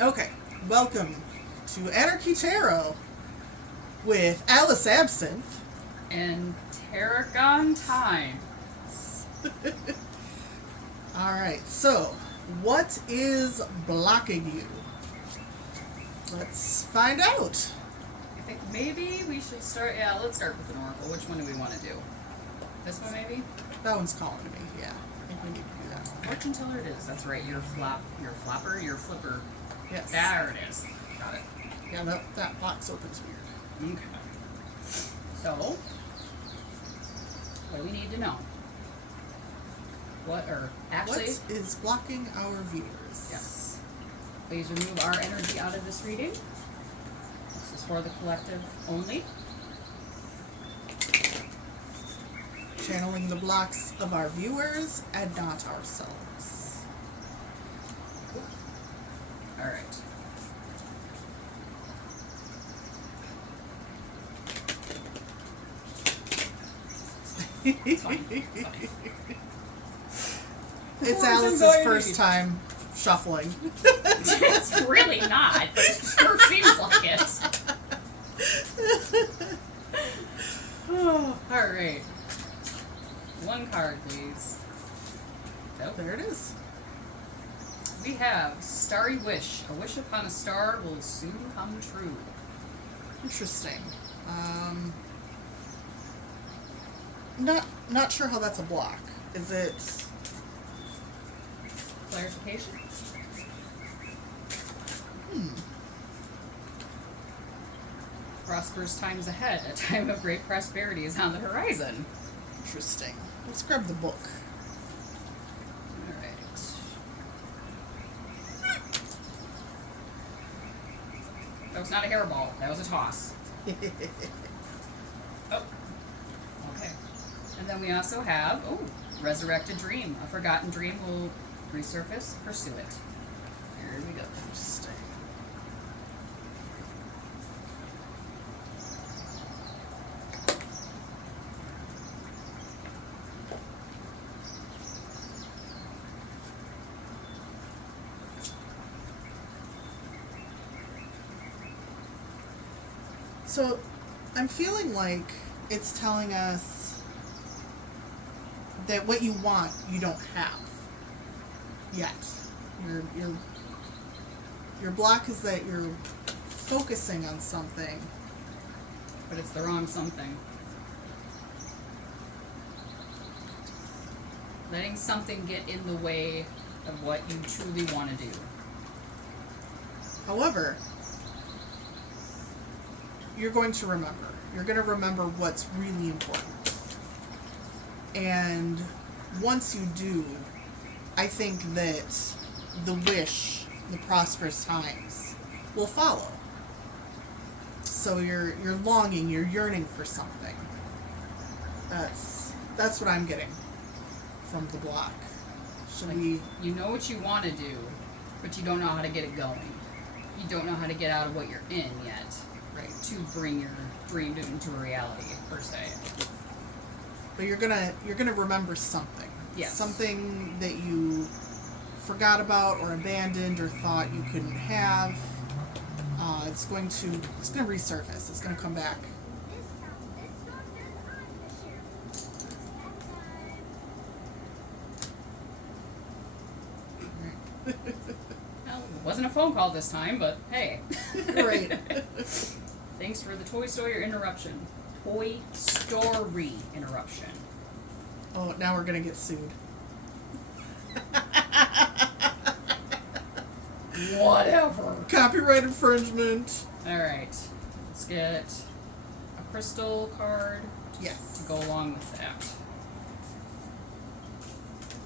Okay, welcome to Anarchy Tarot with Alice Absinthe. And Tarragon Time. Alright, so what is blocking you? Let's find out. I think maybe we should start. Yeah, let's start with an oracle. Which one do we want to do? This one, maybe? That one's calling to me, yeah. I think we need to do that one. Fortune teller it is. That's right. Your flapper, your flipper. Yes. There it is. Got it. Yeah, that box opens weird. Okay. So, what do we need to know? Actually, What is blocking our viewers? yes. Please remove our energy out of this reading. This is for the collective only. Channeling the blocks of our viewers and not ourselves. All right. It's fine. It's fine. It's Performance Alice's anxiety. first time shuffling. It's really not, but it sure seems like it. Oh, all right. One card, please. Oh, There it is. we have Starry Wish. A wish upon a star will soon come true. Interesting. Not sure how that's a block. Is it? Clarification? Prosperous times ahead. A time of great prosperity is on the horizon. Interesting. Let's grab the book. All right. That was not a hairball. That was a toss. Oh. Okay. And then we also have, Resurrected Dream. A forgotten dream will resurface. Pursue it. Here we go. Interesting. So, I'm feeling like it's telling us that what you want, you don't have yet. Your block is that you're focusing on something. But it's the wrong something. Letting something get in the way of what you truly want to do. However, you're going to remember. You're going to remember what's really important. And once you do, I think that the wish, the prosperous times, will follow. So you're longing, you're yearning for something. That's what I'm getting from the block. Should Like, we? you know what you want to do, but you don't know how to get it going. You don't know how to get out of what you're in yet, right? To bring your dream into a reality, per se. But you're gonna remember something. Yes. Something that you forgot about or abandoned or thought you couldn't have. It's going to resurface. It's going to come back. Well, it wasn't a phone call this time, but hey. Right. Thanks for the Toy Story interruption. Toy Story interruption. Oh, now we're going to get sued. Whatever. Copyright infringement. Alright. Let's get a crystal card Yes. to go along with that.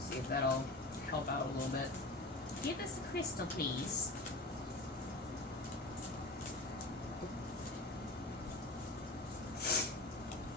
See if that'll help out a little bit. Give us a crystal, please.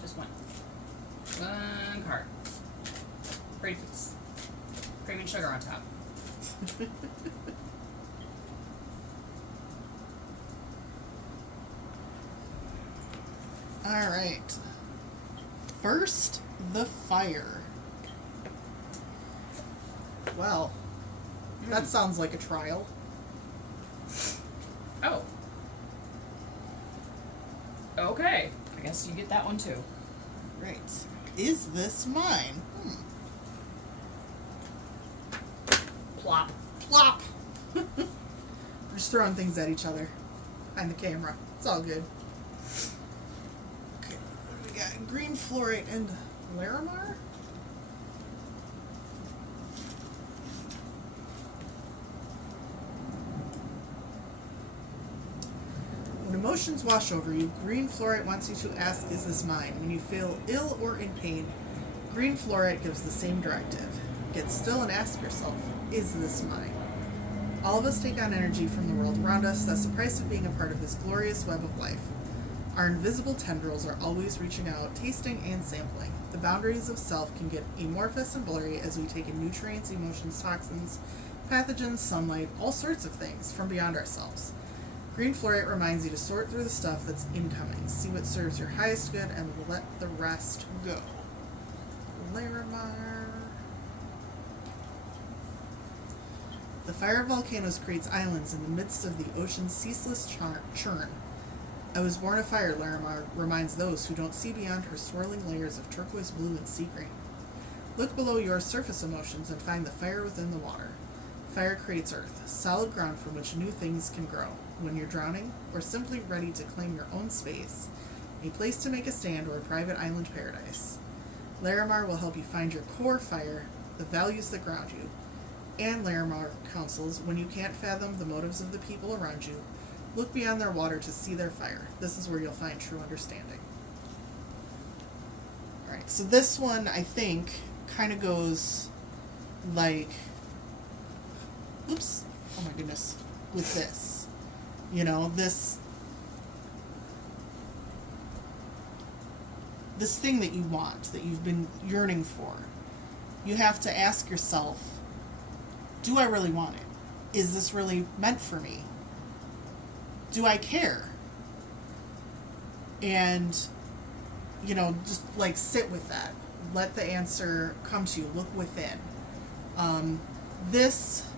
Just one. One card. Pretty please. Cream and sugar on top. All right. First, the fire. Well, that sounds like a trial. Oh. Okay. I guess you get that one too. Right. Is this mine? Plop. Plop! We're just throwing things at each other behind the camera. It's all good. Okay, what do we got? Green Fluorite and Larimar? When emotions wash over you, Green Fluorite wants you to ask, is this mine? When you feel ill or in pain, Green Fluorite gives the same directive. Get still and ask yourself, is this mine? All of us take on energy from the world around us. That's the price of being a part of this glorious web of life. Our invisible tendrils are always reaching out, tasting and sampling. The boundaries of self can get amorphous and blurry as we take in nutrients, emotions, toxins, pathogens, sunlight, all sorts of things from beyond ourselves. Green Fluorite reminds you to sort through the stuff that's incoming, see what serves your highest good, and let the rest go. Larimar. The fire of volcanoes creates islands in the midst of the ocean's ceaseless churn. I was born a fire, Larimar reminds those who don't see beyond her swirling layers of turquoise blue and sea green. Look below your surface emotions and find the fire within the water. Fire creates earth, solid ground from which new things can grow. When you're drowning, or simply ready to claim your own space, a place to make a stand, or a private island paradise, Larimar will help you find your core fire, the values that ground you. And Larimar counsels, when you can't fathom the motives of the people around you, look beyond their water to see their fire. This is where you'll find true understanding. Alright, so this one, I think, kind of goes like, oops, oh my goodness, with this. You know, this thing that you want, that you've been yearning for. You have to ask yourself, do I really want it? Is this really meant for me? Do I care? And, you know, just like sit with that. Let the answer come to you. Look within. This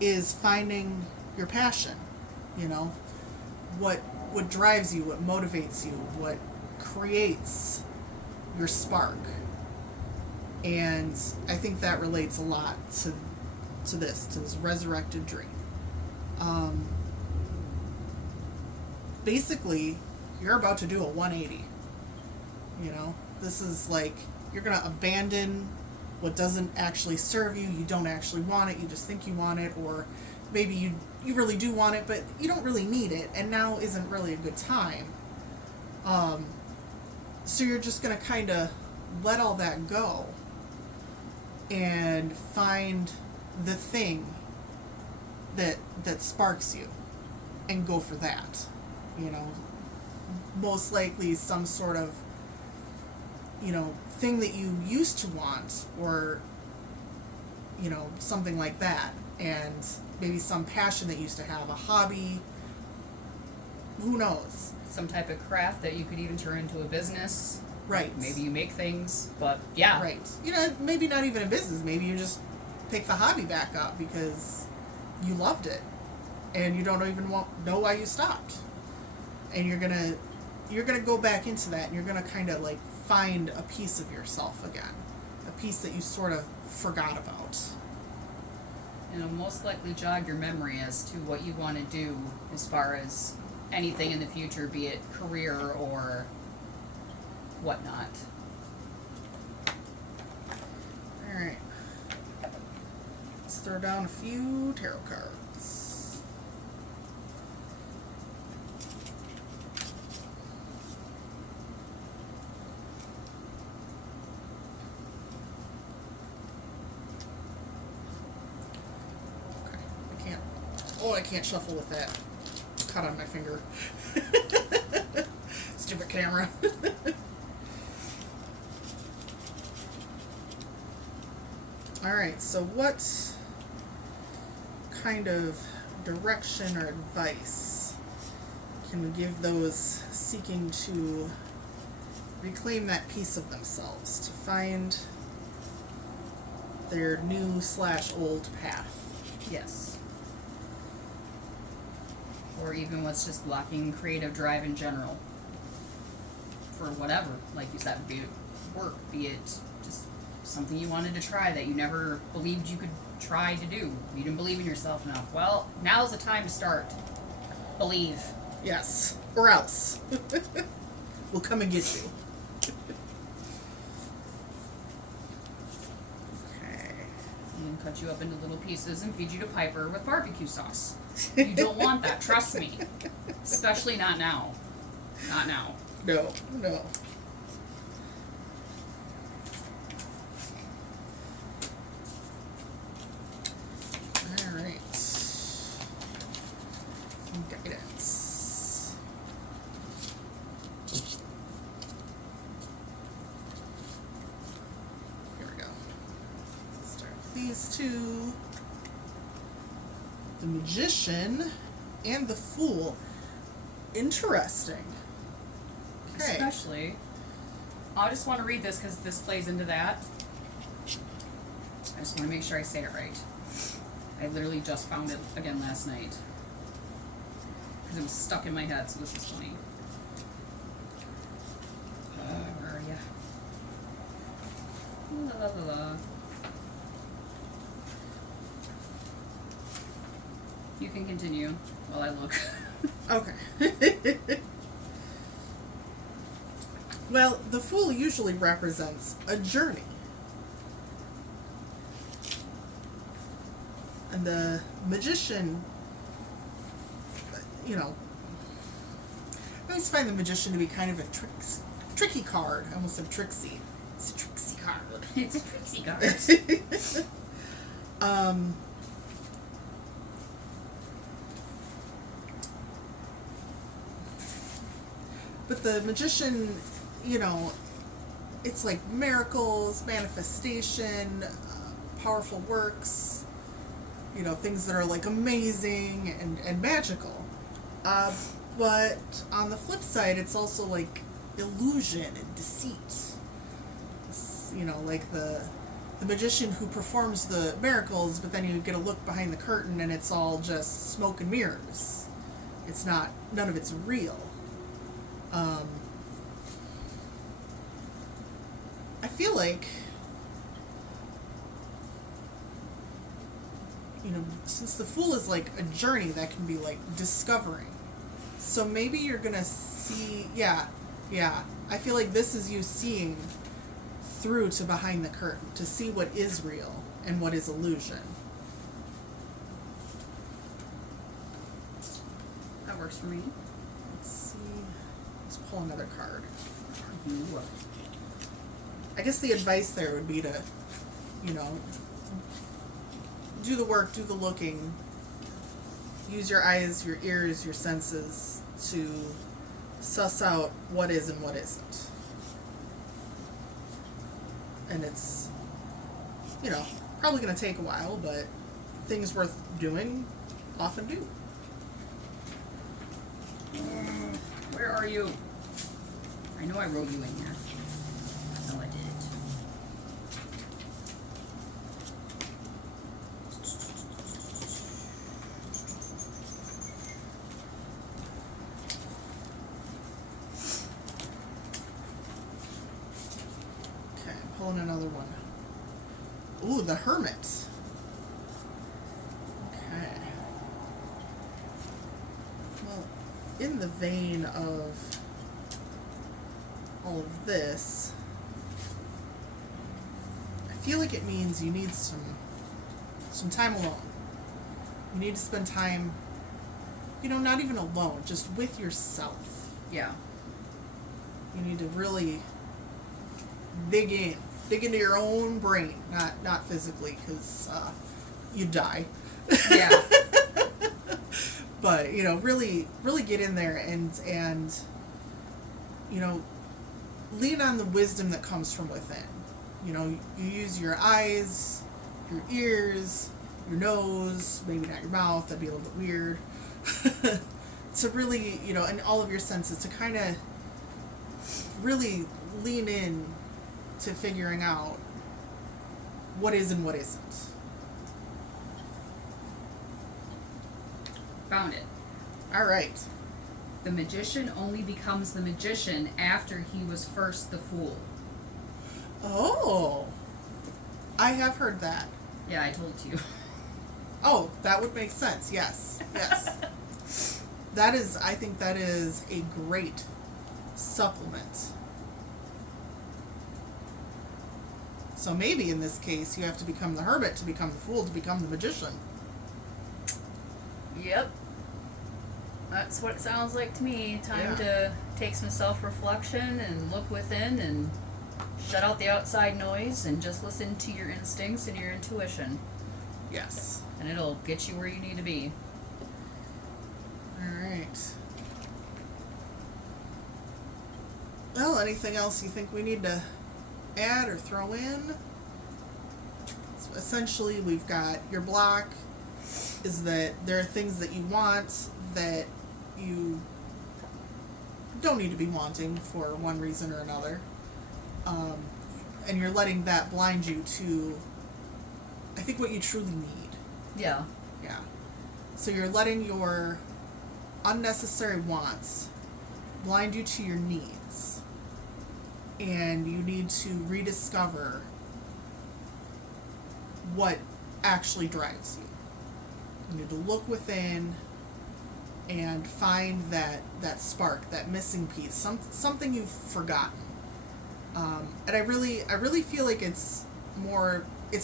is finding your passion. You know, what drives you, what motivates you, what creates your spark. And I think that relates a lot to this resurrected dream. Basically, you're about to do a 180. You know, this is like, you're going to abandon what doesn't actually serve you. You don't actually want it. You just think you want it, or maybe you really do want it, but you don't really need it, and now isn't really a good time. So you're just going to kind of let all that go and find the thing that sparks you and go for that. You know, most likely some sort of, you know, thing that you used to want, or, you know, something like that. And maybe some passion that you used to have, a hobby, who knows? Some type of craft that you could even turn into a business. Right. Maybe you make things, but yeah. Right. You know, maybe not even a business. Maybe you just pick the hobby back up because you loved it and you don't even know why you stopped. And you're gonna go back into that, and you're gonna kind of like find a piece of yourself again, a piece that you sort of forgot about. It'll most likely jog your memory as to what you want to do as far as anything in the future, be it career or whatnot. Alright. Let's throw down a few tarot cards. I can't shuffle with that cut on my finger. Stupid camera. Alright, so what kind of direction or advice can we give those seeking to reclaim that piece of themselves, to find their new/old path? Yes. or even what's just blocking creative drive in general for whatever, like you said, be it work, be it just something you wanted to try that you never believed you could try to do. You didn't believe in yourself enough. Well, now's the time to start. Believe. Yes. Or else. We'll come and get you. Okay. And cut you up into little pieces and feed you to Piper with barbecue sauce. You don't want that, trust me. Especially not now. Not now. No, no. Alright. Some guidance. Here we go. Start with these two. The Magician and the Fool. Interesting. Okay. Especially, I just want to read this because this plays into that. I just want to make sure I say it right. I literally just found it again last night because it was stuck in my head, so this is funny. Where are you? La, la, la, la. You can continue while I look. Okay. Well, the Fool usually represents a journey. And the Magician, you know, I always find the Magician to be kind of a tricky card. I almost said tricksy. It's a tricksy card. It's a tricksy card. But the Magician, you know, it's like miracles, manifestation, powerful works, you know, things that are like amazing and magical. But on the flip side, it's also like illusion and deceit. It's, you know, like the magician who performs the miracles, but then you get a look behind the curtain and it's all just smoke and mirrors. It's not, none of it's real. I feel like, you know, since the Fool is like a journey that can be like discovering, so maybe you're gonna see, yeah, I feel like this is you seeing through to behind the curtain to see what is real and what is illusion. That works for me. Let's see. Let's pull another card. Ooh. I guess the advice there would be to, you know, do the work, do the looking, use your eyes, your ears, your senses to suss out what is and what isn't. And it's, you know, probably going to take a while, but things worth doing often do. Where are you? I know I wrote you in here. No, I didn't. Okay, pulling another one. Ooh, the Hermit. Okay. Well, in the vein of all of this, I feel like it means you need some time alone. You need to spend time, you know, not even alone, just with yourself. Yeah. You need to really dig into your own brain, not physically, because you die. Yeah. But, you know, really get in there and you know, lean on the wisdom that comes from within. You know, you use your eyes, your ears, your nose, maybe not your mouth, that'd be a little bit weird. To really, you know, and all of your senses to kind of really lean in to figuring out what is and what isn't. Found it. All right. The magician only becomes the magician after he was first the fool. Oh. I have heard that. Yeah, I told you. Oh, that would make sense. Yes. Yes. I think that is a great supplement. So maybe in this case, you have to become the hermit to become the fool to become the magician. Yep. That's what it sounds like to me. Time Yeah. to take some self-reflection and look within and shut out the outside noise and just listen to your instincts and your intuition. Yes. And it'll get you where you need to be. All right. Well, anything else you think we need to add or throw in? So essentially, we've got your block is that there are things that you want that you don't need to be wanting for one reason or another. And you're letting that blind you to, I think, what you truly need. Yeah. Yeah. So you're letting your unnecessary wants blind you to your needs. And you need to rediscover what actually drives you. You need to look within and find that spark, that missing piece, something you've forgotten. And I really feel like it's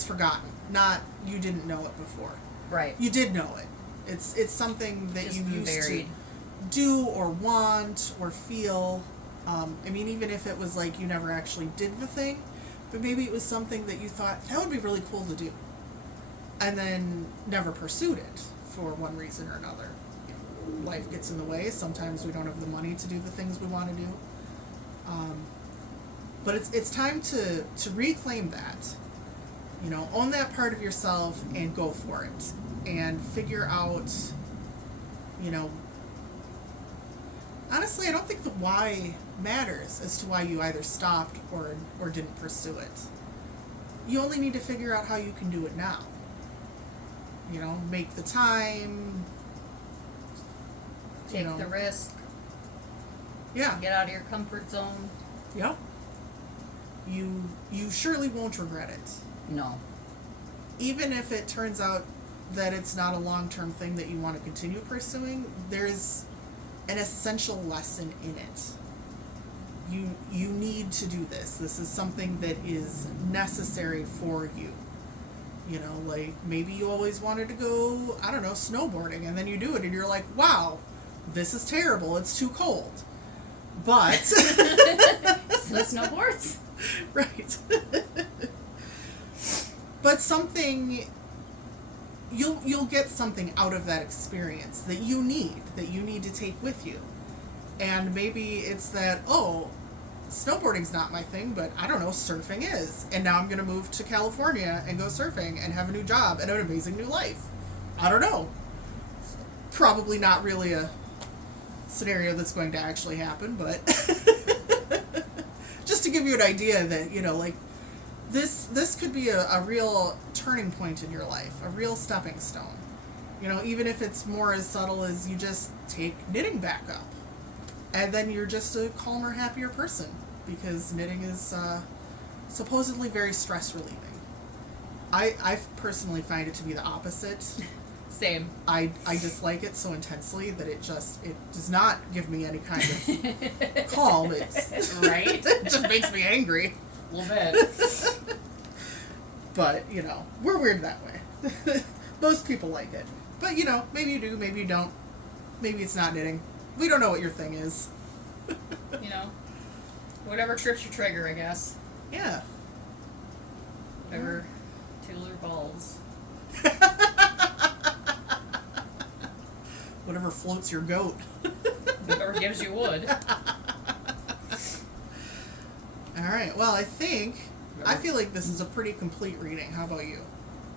forgotten, not you didn't know it before. Right. You did know it. It's something that Just you been used buried. to do or want or feel. I mean, even if it was like you never actually did the thing, but maybe it was something that you thought that would be really cool to do, and then never pursued it for one reason or another. Life gets in the way. Sometimes we don't have the money to do the things we want to do. But it's time to reclaim that. You know, own that part of yourself and go for it. And figure out, you know, honestly, I don't think the why matters as to why you either stopped or didn't pursue it. You only need to figure out how you can do it now. You know, make the time. Take the risk. Yeah. Get out of your comfort zone. Yep. You surely won't regret it. No. Even if it turns out that it's not a long-term thing that you want to continue pursuing, there's an essential lesson in it. You need to do this. This is something that is necessary for you. You know, like maybe you always wanted to go, I don't know, snowboarding, and then you do it and you're like, wow, this is terrible. It's too cold. But So snowboards. right. But something you'll get something out of that experience that you need to take with you. And maybe it's that, oh, snowboarding's not my thing, but I don't know, surfing is. And now I'm going to move to California and go surfing and have a new job and an amazing new life. I don't know. Probably not really a scenario that's going to actually happen, but just to give you an idea that, you know, like, this could be a real turning point in your life, a real stepping stone. You know, even if it's more as subtle as you just take knitting back up. And then you're just a calmer, happier person. Because knitting is supposedly very stress relieving. I personally find it to be the opposite. Same. I dislike it so intensely that it does not give me any kind of calm. Right? It just makes me angry. A little bit. But, you know, we're weird that way. Most people like it. But, you know, maybe you do, maybe you don't. Maybe it's not knitting. We don't know what your thing is. You know, whatever trips your trigger, I guess. Yeah. Whatever tickle your balls. Whatever floats your goat. Whatever gives you wood. Alright, well, I feel like this is a pretty complete reading. How about you?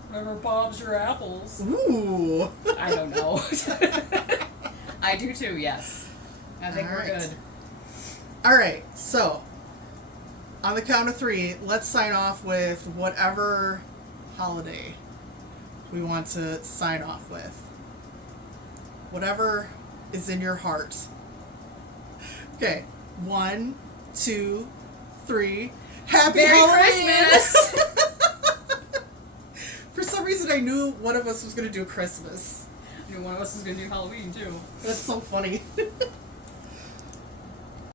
Whatever bobs your apples. Ooh! I don't know. I do too, yes. I think we're Alright. good. Alright, so, on the count of 3, let's sign off with whatever holiday we want to sign off with. Whatever is in your heart. Okay. 1, 2, 3. Happy Merry Halloween! Christmas! For some reason, I knew one of us was going to do Christmas. I knew one of us was gonna do Halloween too. That's so funny.